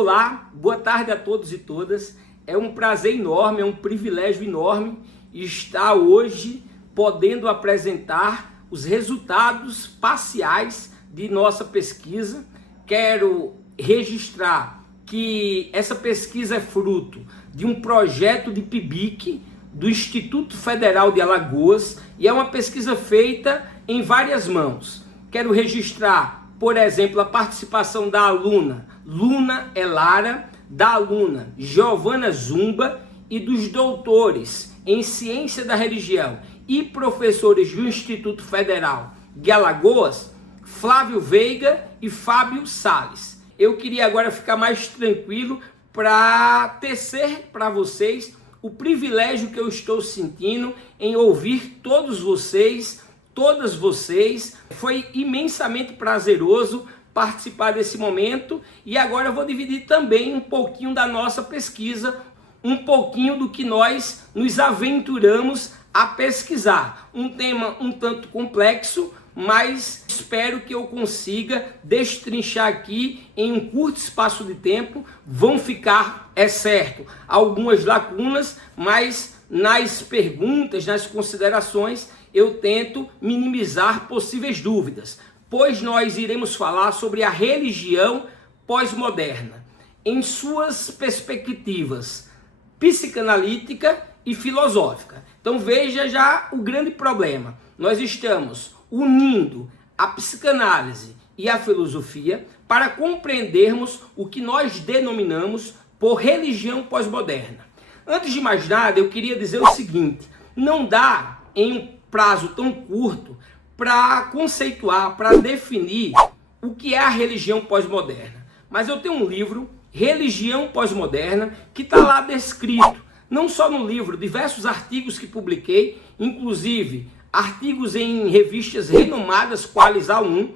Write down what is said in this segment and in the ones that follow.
Olá, boa tarde a todos e todas. É um prazer enorme, é um privilégio enorme estar hoje podendo apresentar os resultados parciais de nossa pesquisa. Quero registrar que essa pesquisa é fruto de um projeto de PIBIC do Instituto Federal de Alagoas e é uma pesquisa feita em várias mãos. Quero registrar, por exemplo, a participação da aluna Luna Elara, da aluna Giovana Zumba e dos doutores em Ciência da Religião e professores do Instituto Federal de Alagoas, Flávio Veiga e Fábio Salles. Eu queria agora ficar mais tranquilo para tecer para vocês o privilégio que eu estou sentindo em ouvir todos vocês, todas vocês. Foi imensamente prazeroso participar desse momento e agora eu vou dividir também um pouquinho da nossa pesquisa, um pouquinho do que nós nos aventuramos a pesquisar. Um tema um tanto complexo, mas espero que eu consiga destrinchar aqui em um curto espaço de tempo. Vão ficar, é certo, algumas lacunas, mas nas perguntas, nas considerações, eu tento minimizar possíveis dúvidas, pois nós iremos falar sobre a religião pós-moderna, em suas perspectivas psicanalítica e filosófica. Então veja já o grande problema. Nós estamos unindo a psicanálise e a filosofia para compreendermos o que nós denominamos por religião pós-moderna. Antes de mais nada, eu queria dizer o seguinte: não dá em um prazo tão curto para conceituar, para definir o que é a religião pós-moderna. Mas eu tenho um livro, Religião Pós-Moderna, que está lá descrito, não só no livro, diversos artigos que publiquei, inclusive artigos em revistas renomadas, quais A1,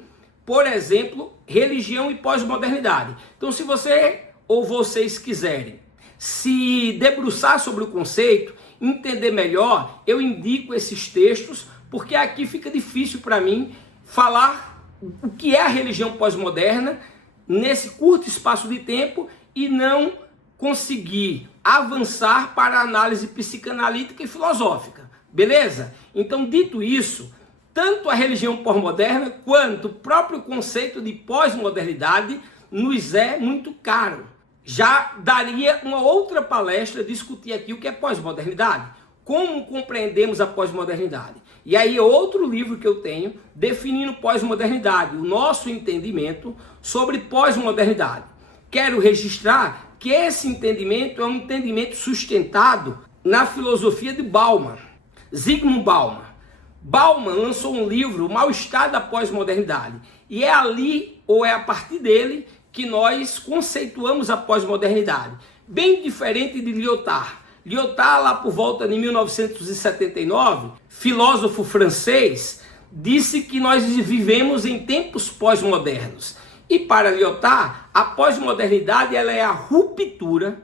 por exemplo, Religião e Pós-Modernidade. Então, se você ou vocês quiserem se debruçar sobre o conceito, entender melhor, eu indico esses textos, porque aqui fica difícil para mim falar o que é a religião pós-moderna nesse curto espaço de tempo e não conseguir avançar para a análise psicanalítica e filosófica. Beleza? Então, dito isso, tanto a religião pós-moderna quanto o próprio conceito de pós-modernidade nos é muito caro. Já daria uma outra palestra discutir aqui o que é pós-modernidade, como compreendemos a pós-modernidade. E aí outro livro que eu tenho definindo pós-modernidade, o nosso entendimento sobre pós-modernidade. Quero registrar que esse entendimento é um entendimento sustentado na filosofia de Bauman, Zygmunt Bauman. Bauman lançou um livro, O Mal-Estar da Pós-Modernidade, e é ali, ou é a partir dele, que nós conceituamos a pós-modernidade. Bem diferente de Lyotard. Lyotard, lá por volta de 1979, filósofo francês, disse que nós vivemos em tempos pós-modernos. E para Lyotard, a pós-modernidade ela é a ruptura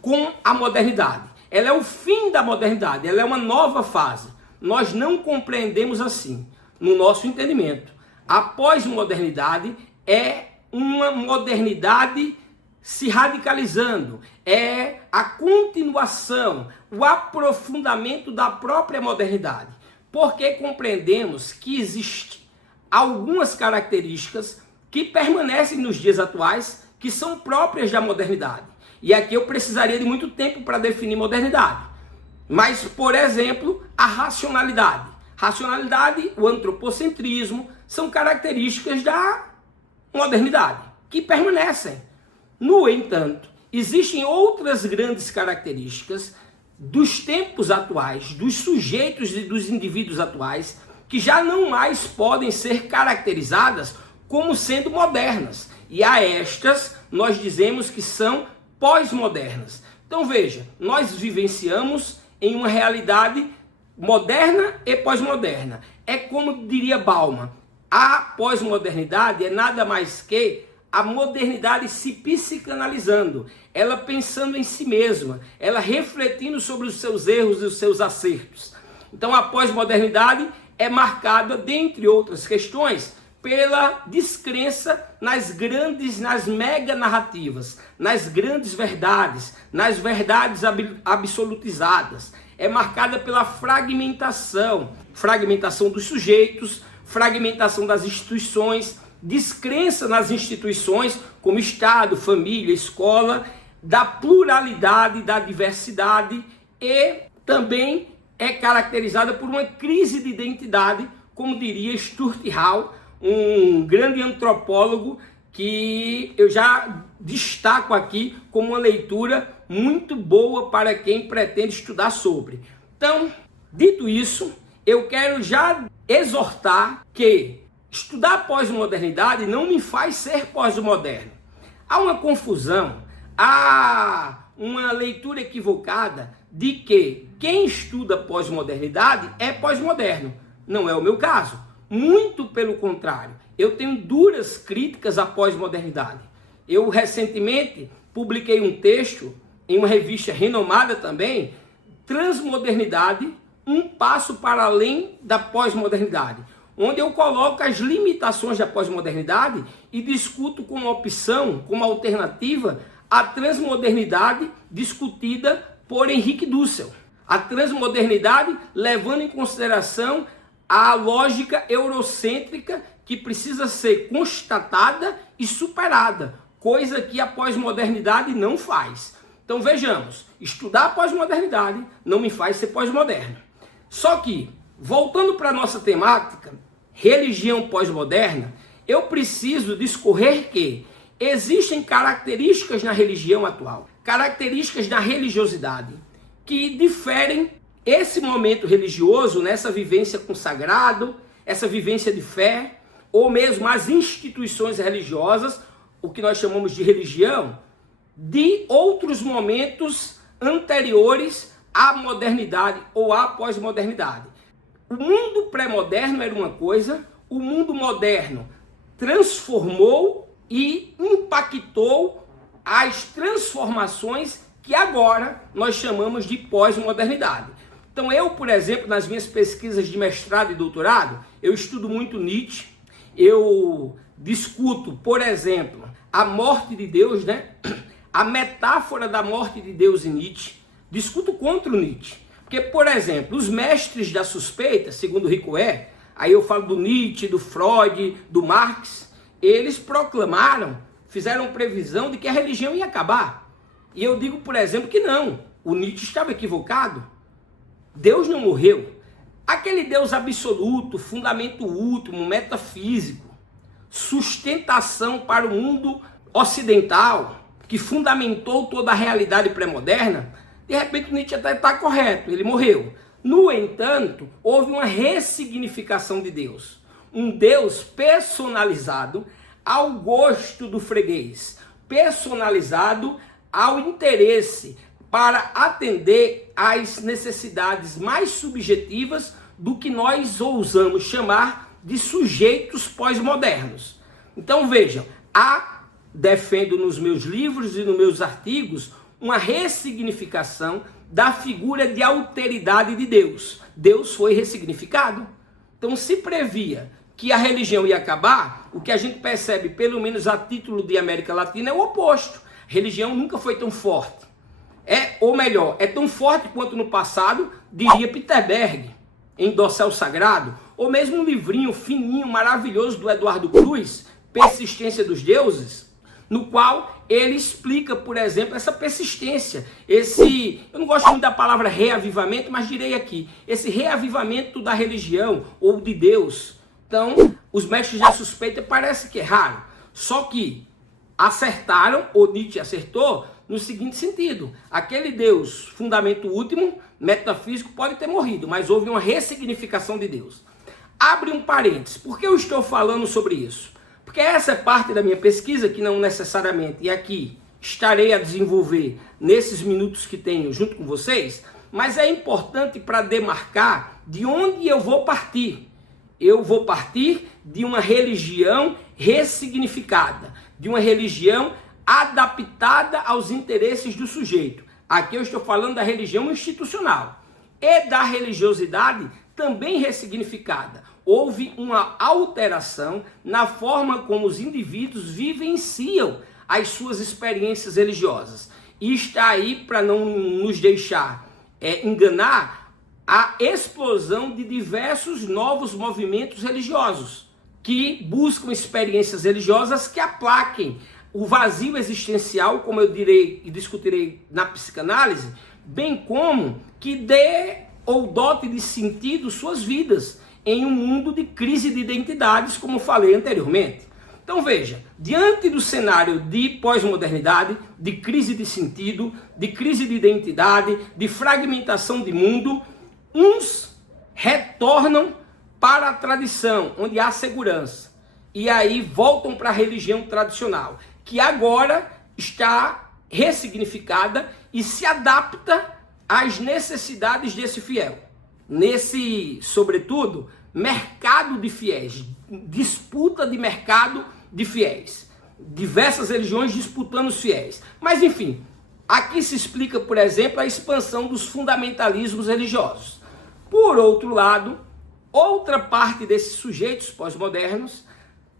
com a modernidade. Ela é o fim da modernidade, ela é uma nova fase. Nós não compreendemos assim, no nosso entendimento. A pós-modernidade é uma modernidade se radicalizando, é a continuação, o aprofundamento da própria modernidade, porque compreendemos que existem algumas características que permanecem nos dias atuais, que são próprias da modernidade. E aqui eu precisaria de muito tempo para definir modernidade. Mas, por exemplo, a racionalidade. Racionalidade, o antropocentrismo, são características da modernidade, que permanecem. No entanto, existem outras grandes características dos tempos atuais, dos sujeitos e dos indivíduos atuais, que já não mais podem ser caracterizadas como sendo modernas. E a estas nós dizemos que são pós-modernas. Então veja, nós vivenciamos em uma realidade moderna e pós-moderna. É como diria Bauman, a pós-modernidade é nada mais que a modernidade se psicanalizando, ela pensando em si mesma, ela refletindo sobre os seus erros e os seus acertos. Então a pós-modernidade é marcada, dentre outras questões, pela descrença nas mega narrativas, nas grandes verdades, nas verdades absolutizadas. É marcada pela fragmentação dos sujeitos, fragmentação das instituições, descrença nas instituições como Estado, família, escola, da pluralidade, da diversidade, e também é caracterizada por uma crise de identidade, como diria Stuart Hall, um grande antropólogo que eu já destaco aqui como uma leitura muito boa para quem pretende estudar sobre. Então, dito isso, eu quero já exortar que estudar pós-modernidade não me faz ser pós-moderno. Há uma confusão, há uma leitura equivocada de que quem estuda pós-modernidade é pós-moderno. Não é o meu caso. Muito pelo contrário, eu tenho duras críticas à pós-modernidade. Eu recentemente publiquei um texto em uma revista renomada também, Transmodernidade, um passo para além da pós-modernidade, onde eu coloco as limitações da pós-modernidade e discuto como opção, como alternativa, a transmodernidade discutida por Henrique Dussel. A transmodernidade levando em consideração a lógica eurocêntrica que precisa ser constatada e superada, coisa que a pós-modernidade não faz. Então vejamos, estudar a pós-modernidade não me faz ser pós-moderno. Só que, voltando para a nossa temática, religião pós-moderna, eu preciso discorrer que existem características na religião atual, características da religiosidade, que diferem esse momento religioso, nessa vivência com o sagrado, essa vivência de fé, ou mesmo as instituições religiosas, o que nós chamamos de religião, de outros momentos anteriores à modernidade ou à pós-modernidade. O mundo pré-moderno era uma coisa, o mundo moderno transformou e impactou as transformações que agora nós chamamos de pós-modernidade. Então eu, por exemplo, nas minhas pesquisas de mestrado e doutorado, eu estudo muito Nietzsche, eu discuto, por exemplo, a morte de Deus, a metáfora da morte de Deus em Nietzsche, discuto contra o Nietzsche. Porque, por exemplo, os mestres da suspeita, segundo Ricoeur, aí eu falo do Nietzsche, do Freud, do Marx, eles proclamaram, fizeram previsão de que a religião ia acabar. E eu digo, por exemplo, que não, o Nietzsche estava equivocado. Deus não morreu. Aquele Deus absoluto, fundamento último, metafísico, sustentação para o mundo ocidental, que fundamentou toda a realidade pré-moderna, de repente o Nietzsche até está correto, ele morreu. No entanto, houve uma ressignificação de Deus. Um Deus personalizado ao gosto do freguês, personalizado ao interesse, para atender às necessidades mais subjetivas do que nós ousamos chamar de sujeitos pós-modernos. Então vejam, defendo nos meus livros e nos meus artigos uma ressignificação da figura de alteridade de Deus. Deus foi ressignificado. Então se previa que a religião ia acabar, o que a gente percebe, pelo menos a título de América Latina, é o oposto. A religião nunca foi tão forte. Ou melhor, é tão forte quanto no passado, diria Peter Berg, em Dossel Sagrado, ou mesmo um livrinho fininho, maravilhoso do Eduardo Cruz, Persistência dos Deuses, no qual ele explica, por exemplo, essa persistência, eu não gosto muito da palavra reavivamento, mas direi aqui, esse reavivamento da religião ou de Deus. Então, os mestres da suspeita parece que erraram, só que acertaram, ou Nietzsche acertou, no seguinte sentido: aquele Deus, fundamento último, metafísico, pode ter morrido, mas houve uma ressignificação de Deus. Abre um parênteses, por que eu estou falando sobre isso? Porque essa é parte da minha pesquisa, que não necessariamente, e aqui estarei a desenvolver nesses minutos que tenho junto com vocês, mas é importante para demarcar de onde eu vou partir. Eu vou partir de uma religião ressignificada, de uma religião adaptada aos interesses do sujeito. Aqui eu estou falando da religião institucional e da religiosidade também ressignificada. Houve uma alteração na forma como os indivíduos vivenciam as suas experiências religiosas. E está aí, para não nos deixar enganar, a explosão de diversos novos movimentos religiosos que buscam experiências religiosas que aplaquem o vazio existencial, como eu direi e discutirei na psicanálise, bem como que dê ou dote de sentido suas vidas em um mundo de crise de identidades, como falei anteriormente. Então veja, diante do cenário de pós-modernidade, de crise de sentido, de crise de identidade, de fragmentação de mundo, uns retornam para a tradição, onde há segurança, e aí voltam para a religião tradicional, que agora está ressignificada e se adapta às necessidades desse fiel. Nesse, sobretudo, mercado de fiéis, disputa de mercado de fiéis. Diversas religiões disputando os fiéis. Mas, enfim, aqui se explica, por exemplo, a expansão dos fundamentalismos religiosos. Por outro lado, outra parte desses sujeitos pós-modernos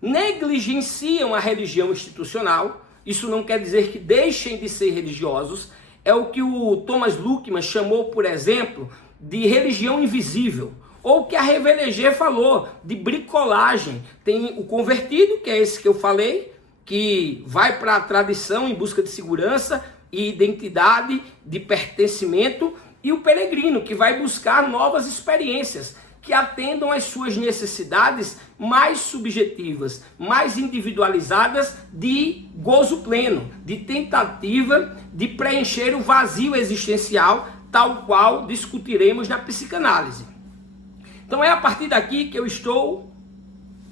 negligenciam a religião institucional. Isso não quer dizer que deixem de ser religiosos. É o que o Thomas Luckmann chamou, por exemplo, de religião invisível. Ou que a Revelegê falou de bricolagem. Tem o convertido, que é esse que eu falei, que vai para a tradição em busca de segurança e identidade, de pertencimento, e o peregrino, que vai buscar novas experiências que atendam às suas necessidades mais subjetivas, mais individualizadas de gozo pleno, de tentativa de preencher o vazio existencial, tal qual discutiremos na psicanálise. Então é a partir daqui que eu estou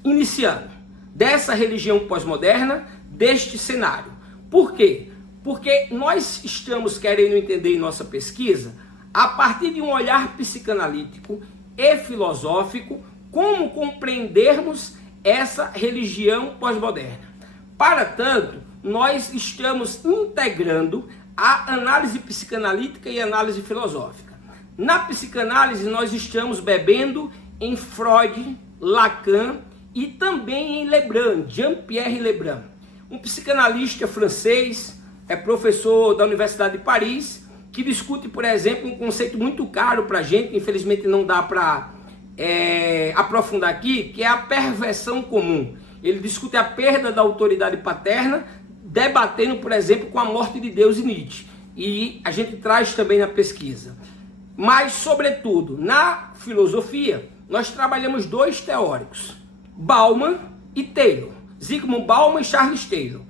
iniciando, dessa religião pós-moderna, deste cenário. Por quê? Porque nós estamos querendo entender em nossa pesquisa, a partir de um olhar psicanalítico e filosófico, como compreendermos essa religião pós-moderna. Para tanto, nós estamos integrando a análise psicanalítica e a análise filosófica. Na psicanálise, nós estamos bebendo em Freud, Lacan e também em Lebrun, Jean-Pierre Lebrun, um psicanalista francês, é professor da Universidade de Paris, que discute, por exemplo, um conceito muito caro para a gente, infelizmente não dá para aprofundar aqui, que é a perversão comum. Ele discute a perda da autoridade paterna, debatendo, por exemplo, com a morte de Deus e Nietzsche. E a gente traz também na pesquisa. Mas, sobretudo, na filosofia, nós trabalhamos dois teóricos, Bauman e Taylor, Zygmunt Bauman e Charles Taylor.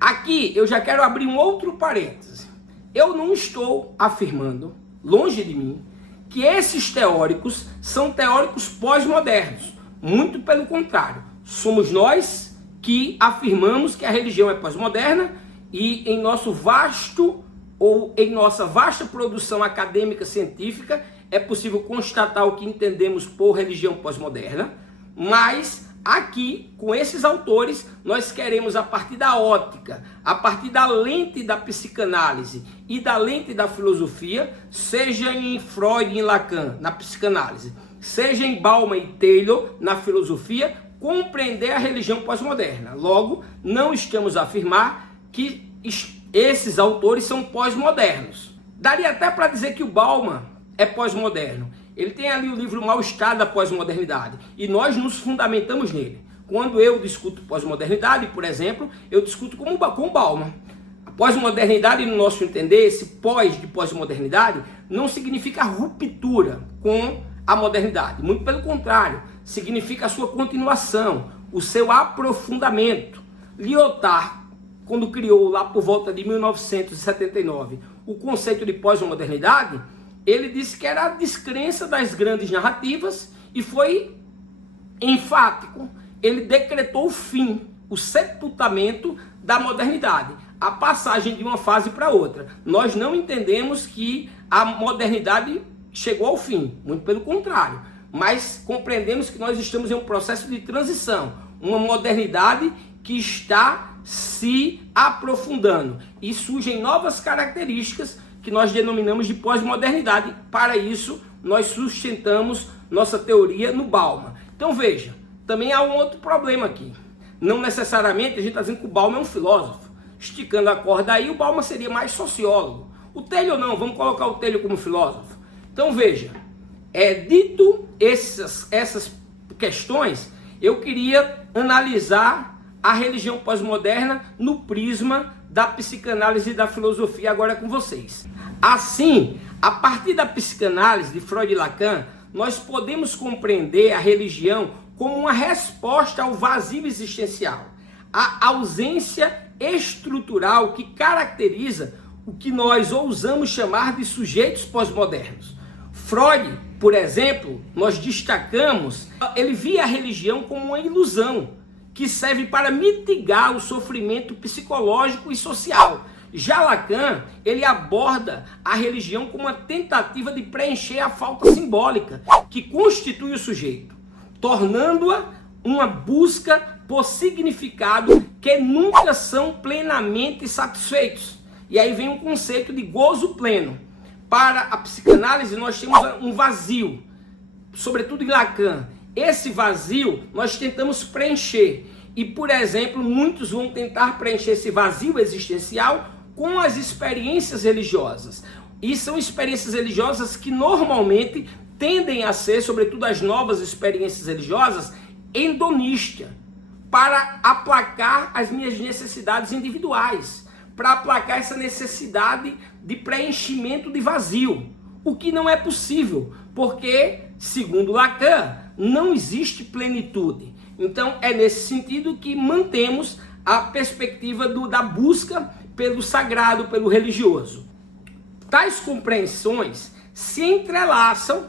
Aqui eu já quero abrir um outro parêntese. Eu não estou afirmando, longe de mim, que esses teóricos são teóricos pós-modernos. Muito pelo contrário. Somos nós que afirmamos que a religião é pós-moderna e em nosso vasto ou em nossa vasta produção acadêmica científica é possível constatar o que entendemos por religião pós-moderna, mas aqui, com esses autores, nós queremos, a partir da ótica, a partir da lente da psicanálise e da lente da filosofia, seja em Freud e em Lacan, na psicanálise, seja em Bauman e Taylor, na filosofia, compreender a religião pós-moderna. Logo, não estamos a afirmar que esses autores são pós-modernos. Daria até para dizer que o Bauman é pós-moderno. Ele tem ali o livro Mal-Estar da Pós-Modernidade e nós nos fundamentamos nele. Quando eu discuto pós-modernidade, por exemplo, eu discuto com o Bauman. A pós-modernidade, no nosso entender, esse pós de pós-modernidade, não significa ruptura com a modernidade. Muito pelo contrário, significa a sua continuação, o seu aprofundamento. Lyotard, quando criou lá por volta de 1979 o conceito de pós-modernidade, ele disse que era a descrença das grandes narrativas e foi enfático. Ele decretou o fim, o sepultamento da modernidade, a passagem de uma fase para outra. Nós não entendemos que a modernidade chegou ao fim, muito pelo contrário, mas compreendemos que nós estamos em um processo de transição, uma modernidade que está se aprofundando e surgem novas características que nós denominamos de pós-modernidade. Para isso, nós sustentamos nossa teoria no Bauman. Então veja, também há um outro problema aqui. Não necessariamente a gente está dizendo que o Bauman é um filósofo. Esticando a corda aí, o Bauman seria mais sociólogo. O Taylor não, vamos colocar o Taylor como filósofo. Então veja, dito essas questões, eu queria analisar a religião pós-moderna no prisma da psicanálise e da filosofia agora com vocês. Assim, a partir da psicanálise de Freud e Lacan, nós podemos compreender a religião como uma resposta ao vazio existencial, a ausência estrutural que caracteriza o que nós ousamos chamar de sujeitos pós-modernos. Freud, por exemplo, nós destacamos, ele via a religião como uma ilusão que serve para mitigar o sofrimento psicológico e social. Já Lacan, ele aborda a religião como uma tentativa de preencher a falta simbólica que constitui o sujeito, tornando-a uma busca por significado que nunca são plenamente satisfeitos. E aí vem um conceito de gozo pleno. Para a psicanálise, nós temos um vazio, sobretudo em Lacan. Esse vazio nós tentamos preencher. E, por exemplo, muitos vão tentar preencher esse vazio existencial com as experiências religiosas. E são experiências religiosas que normalmente tendem a ser, sobretudo as novas experiências religiosas, hedonistas, para aplacar as minhas necessidades individuais, para aplacar essa necessidade de preenchimento de vazio, o que não é possível, porque, segundo Lacan, não existe plenitude. Então, é nesse sentido que mantemos a perspectiva da busca pelo sagrado, pelo religioso. Tais compreensões se entrelaçam,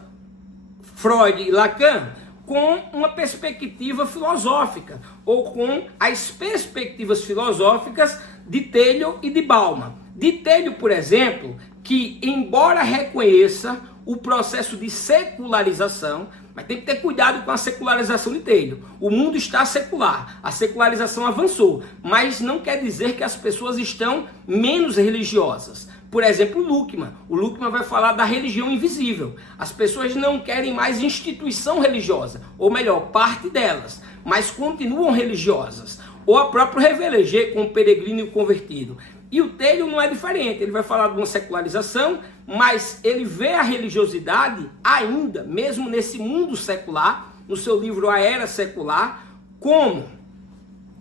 Freud e Lacan, com uma perspectiva filosófica, ou com as perspectivas filosóficas de Taylor e de Bauman. De Taylor, por exemplo, que embora reconheça o processo de secularização, mas tem que ter cuidado com a secularização de Taylor. O mundo está secular, a secularização avançou, mas não quer dizer que as pessoas estão menos religiosas. Por exemplo, o Luckmann vai falar da religião invisível. As pessoas não querem mais instituição religiosa, ou melhor, parte delas, mas continuam religiosas. Ou a própria Revelegé com o peregrino e o convertido. E o Taylor não é diferente, ele vai falar de uma secularização, mas ele vê a religiosidade ainda, mesmo nesse mundo secular, no seu livro A Era Secular, como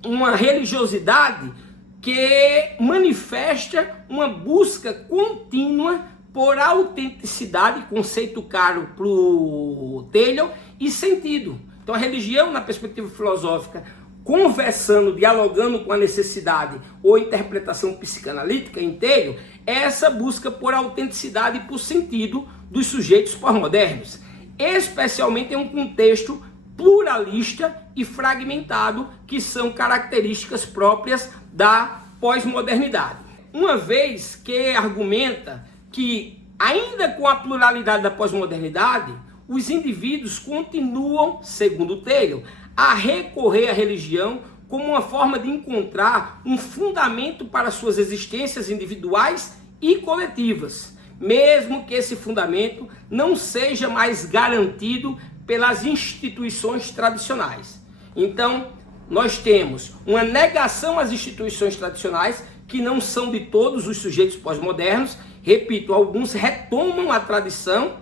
uma religiosidade que manifesta uma busca contínua por autenticidade, conceito caro para o Taylor, e sentido. Então a religião, na perspectiva filosófica, conversando, dialogando com a necessidade ou interpretação psicanalítica em Taylor, é essa busca por autenticidade e por sentido dos sujeitos pós-modernos, especialmente em um contexto pluralista e fragmentado, que são características próprias da pós-modernidade. Uma vez que argumenta que, ainda com a pluralidade da pós-modernidade, os indivíduos continuam, segundo Taylor, a recorrer à religião como uma forma de encontrar um fundamento para suas existências individuais e coletivas, mesmo que esse fundamento não seja mais garantido pelas instituições tradicionais. Então, nós temos uma negação às instituições tradicionais, que não são de todos os sujeitos pós-modernos. Repito, alguns retomam a tradição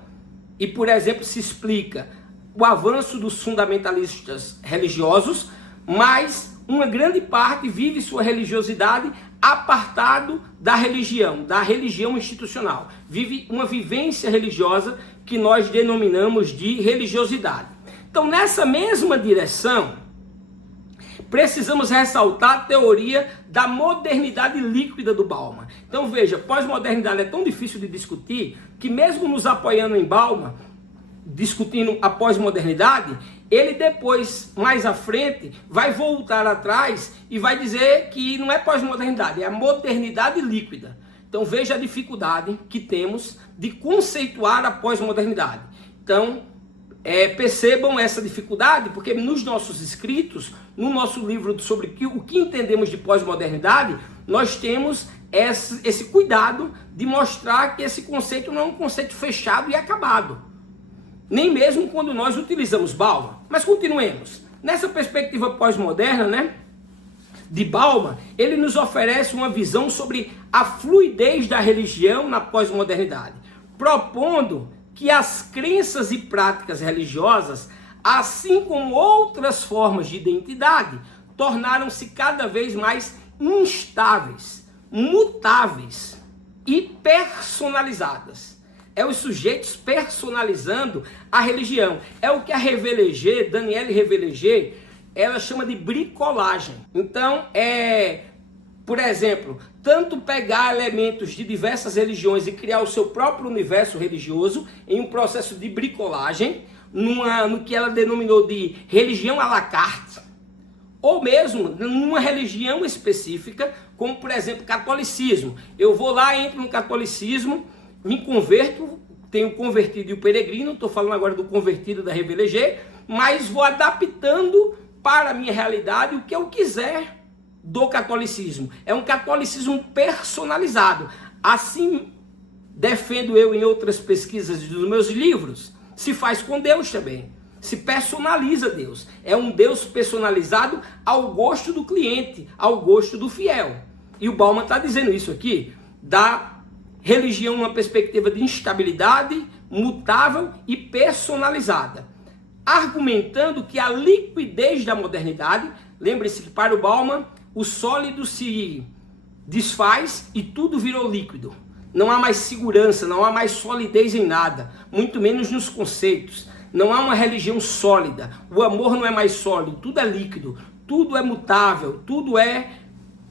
e, por exemplo, se explica o avanço dos fundamentalistas religiosos, mas uma grande parte vive sua religiosidade apartado da religião institucional. Vive uma vivência religiosa que nós denominamos de religiosidade. Então, nessa mesma direção, precisamos ressaltar a teoria da modernidade líquida do Bauman. Então veja, pós-modernidade é tão difícil de discutir que, mesmo nos apoiando em Bauman, discutindo a pós-modernidade, ele depois, mais à frente, vai voltar atrás e vai dizer que não é pós-modernidade, é a modernidade líquida. Então veja a dificuldade que temos de conceituar a pós-modernidade. Então, percebam essa dificuldade, porque nos nossos escritos, no nosso livro sobre o que entendemos de pós-modernidade, nós temos esse cuidado de mostrar que esse conceito não é um conceito fechado e acabado. nem mesmo quando nós utilizamos Bauman. Mas continuemos. Nessa perspectiva pós-moderna, né, de Bauman, ele nos oferece uma visão sobre a fluidez da religião na pós-modernidade, propondo que as crenças e práticas religiosas, assim como outras formas de identidade, tornaram-se cada vez mais instáveis, mutáveis e personalizadas. É os sujeitos personalizando a religião. É o que a Revelegé, Danielle Revelegé, ela chama de bricolagem. Então, por exemplo, tanto pegar elementos de diversas religiões e criar o seu próprio universo religioso em um processo de bricolagem, no que ela denominou de religião à la carte, ou mesmo numa religião específica, como por exemplo catolicismo. Eu vou lá, entro no catolicismo, me converto, tenho convertido e o peregrino, estou falando agora do convertido da Revelegé, mas vou adaptando para a minha realidade o que eu quiser do catolicismo. É um catolicismo personalizado. Assim defendo eu em outras pesquisas dos meus livros, se faz com Deus também. Se personaliza Deus. É um Deus personalizado ao gosto do cliente, ao gosto do fiel. E o Bauman está dizendo isso aqui, da religião uma perspectiva de instabilidade, mutável e personalizada, argumentando que a liquidez da modernidade, lembre-se que para o Bauman, o sólido se desfaz e tudo virou líquido. Não há mais segurança, não há mais solidez em nada, muito menos nos conceitos. Não há uma religião sólida, o amor não é mais sólido, tudo é líquido, tudo é mutável, tudo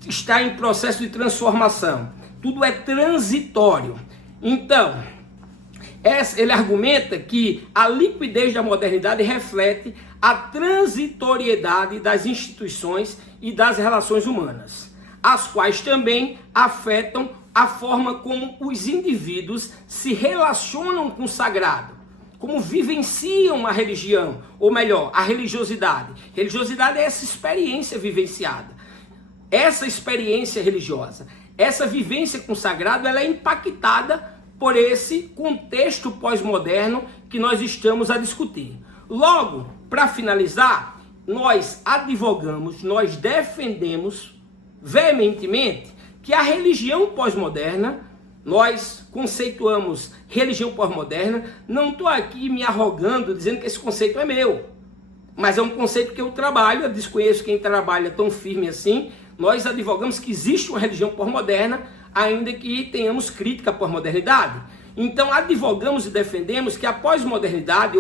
está em processo de transformação. Tudo é transitório. Então, ele argumenta que a liquidez da modernidade reflete a transitoriedade das instituições e das relações humanas, as quais também afetam a forma como os indivíduos se relacionam com o sagrado, como vivenciam a religião, ou melhor, a religiosidade. Religiosidade é essa experiência vivenciada, essa experiência religiosa. Essa vivência com o sagrado, ela é impactada por esse contexto pós-moderno que nós estamos a discutir. Logo, para finalizar, nós advogamos, nós defendemos veementemente que a religião pós-moderna, nós conceituamos religião pós-moderna, não estou aqui me arrogando dizendo que esse conceito é meu, mas é um conceito que eu trabalho, eu desconheço quem trabalha tão firme assim. Nós advogamos que existe uma religião pós-moderna, ainda que tenhamos crítica à pós-modernidade. Então, advogamos e defendemos que a pós-modernidade,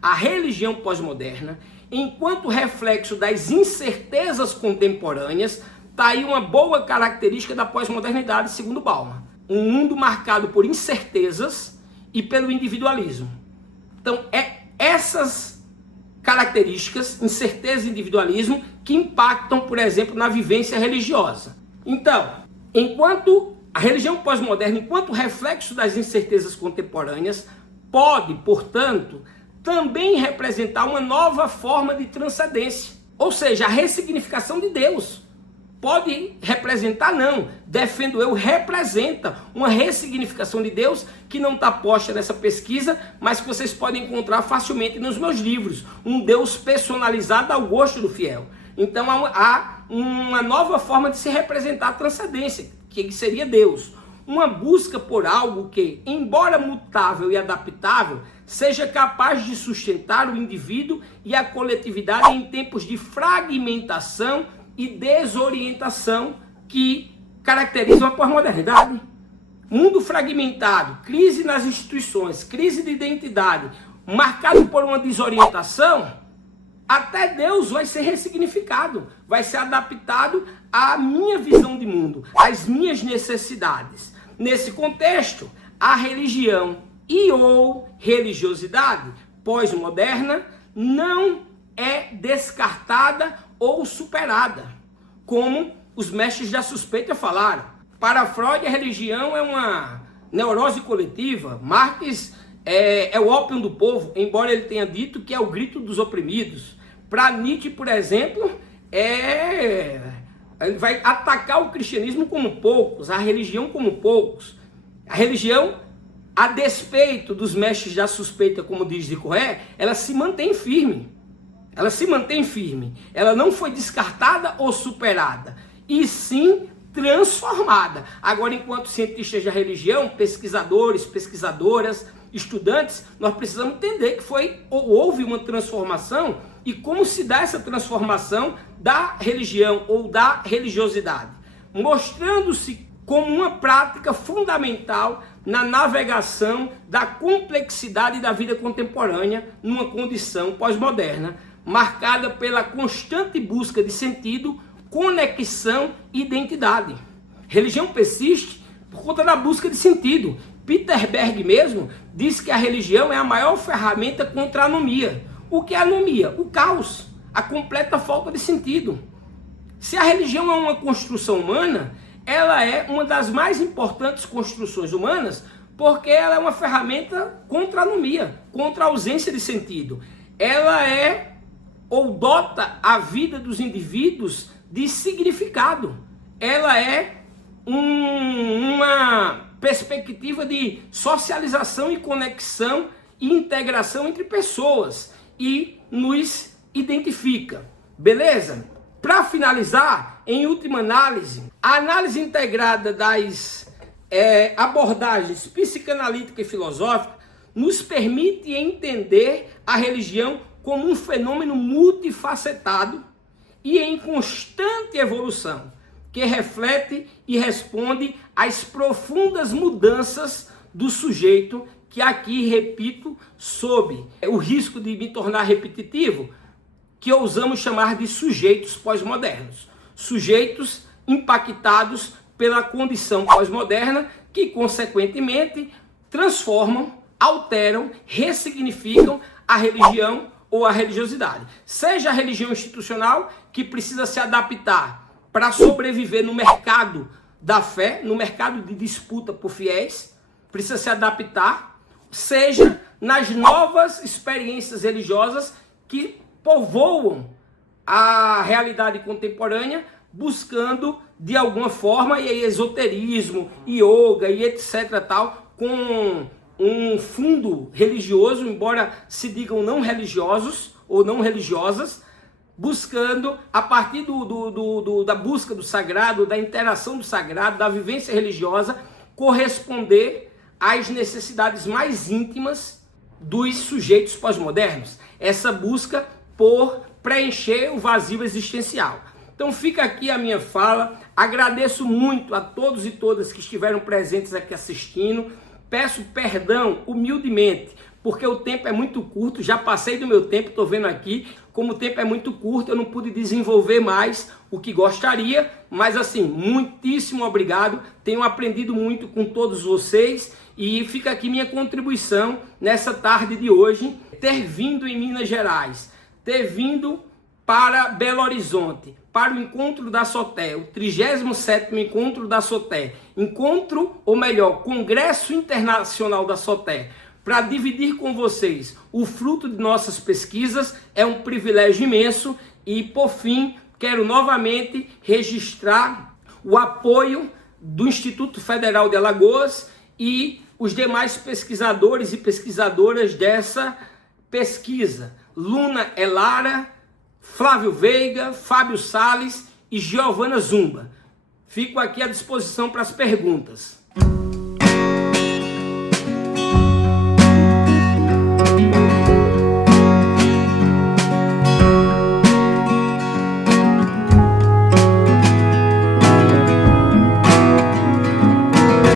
a religião pós-moderna, enquanto reflexo das incertezas contemporâneas, está aí uma boa característica da pós-modernidade, segundo Bauman. Um mundo marcado por incertezas e pelo individualismo. Então, essas características, incerteza e individualismo, que impactam, por exemplo, na vivência religiosa. Então, enquanto a religião pós-moderna, enquanto reflexo das incertezas contemporâneas, pode, portanto, também representar uma nova forma de transcendência, ou seja, a ressignificação de Deus. Pode representar, não, defendo eu, representa uma ressignificação de Deus que não está posta nessa pesquisa, mas que vocês podem encontrar facilmente nos meus livros. Um Deus personalizado ao gosto do fiel. Então há uma nova forma de se representar a transcendência, que seria Deus. Uma busca por algo que, embora mutável e adaptável, seja capaz de sustentar o indivíduo e a coletividade em tempos de fragmentação e desorientação que caracterizam a pós-modernidade. Mundo fragmentado, crise nas instituições, crise de identidade, marcado por uma desorientação, até Deus vai ser ressignificado, vai ser adaptado à minha visão de mundo, às minhas necessidades. Nesse contexto, a religião ou religiosidade pós-moderna não é descartada ou superada, como os mestres da suspeita falaram. Para Freud, a religião é uma neurose coletiva. Marx é o ópio do povo, embora ele tenha dito que é o grito dos oprimidos. Para Nietzsche, por exemplo, ele vai atacar o cristianismo como poucos, a religião como poucos. A religião a despeito dos mestres da suspeita, como diz Zico Ré, ela se mantém firme. Ela se mantém firme. Ela não foi descartada ou superada, e sim transformada. Agora, enquanto cientistas da religião, pesquisadores, pesquisadoras, estudantes, nós precisamos entender que houve uma transformação e como se dá essa transformação da religião ou da religiosidade, mostrando-se como uma prática fundamental na navegação da complexidade da vida contemporânea numa condição pós-moderna, marcada pela constante busca de sentido, conexão e identidade. Religião persiste por conta da busca de sentido. Peter Berg mesmo diz que a religião é a maior ferramenta contra a anomia. O que é anomia? O caos, a completa falta de sentido. Se a religião é uma construção humana, ela é uma das mais importantes construções humanas, porque ela é uma ferramenta contra a anomia, contra a ausência de sentido. Ela é ou dota a vida dos indivíduos de significado. Ela é uma perspectiva de socialização e conexão e integração entre pessoas e nos identifica. Beleza? Para finalizar, em última análise, a análise integrada das abordagens psicanalítica e filosófica nos permite entender a religião como um fenômeno multifacetado e em constante evolução, que reflete e responde às profundas mudanças do sujeito, que aqui, repito, sob o risco de me tornar repetitivo, que ousamos chamar de sujeitos pós-modernos. Sujeitos impactados pela condição pós-moderna que, consequentemente, transformam, alteram, ressignificam a religião ou a religiosidade. Seja a religião institucional, que precisa se adaptar para sobreviver no mercado da fé, no mercado de disputa por fiéis, precisa se adaptar, seja nas novas experiências religiosas que povoam a realidade contemporânea, buscando de alguma forma, e aí esoterismo, yoga e etc. tal, com um fundo religioso, embora se digam não religiosos ou não religiosas, buscando, a partir da busca do sagrado, da interação do sagrado, da vivência religiosa, corresponder às necessidades mais íntimas dos sujeitos pós-modernos. Essa busca por preencher o vazio existencial. Então fica aqui a minha fala, agradeço muito a todos e todas que estiveram presentes aqui assistindo, peço perdão humildemente, porque o tempo é muito curto, já passei do meu tempo, estou vendo aqui, como o tempo é muito curto, eu não pude desenvolver mais o que gostaria, mas assim, muitíssimo obrigado, tenho aprendido muito com todos vocês, e fica aqui minha contribuição nessa tarde de hoje, ter vindo em Minas Gerais, ter vindo para Belo Horizonte, para o encontro da SOTE, o 37º encontro da SOTE, Congresso Internacional da SOTE, para dividir com vocês o fruto de nossas pesquisas, é um privilégio imenso. E por fim, quero novamente registrar o apoio do Instituto Federal de Alagoas e os demais pesquisadores e pesquisadoras dessa pesquisa, Luna Elara, Flávio Veiga, Fábio Salles e Giovana Zumba. Fico aqui à disposição para as perguntas.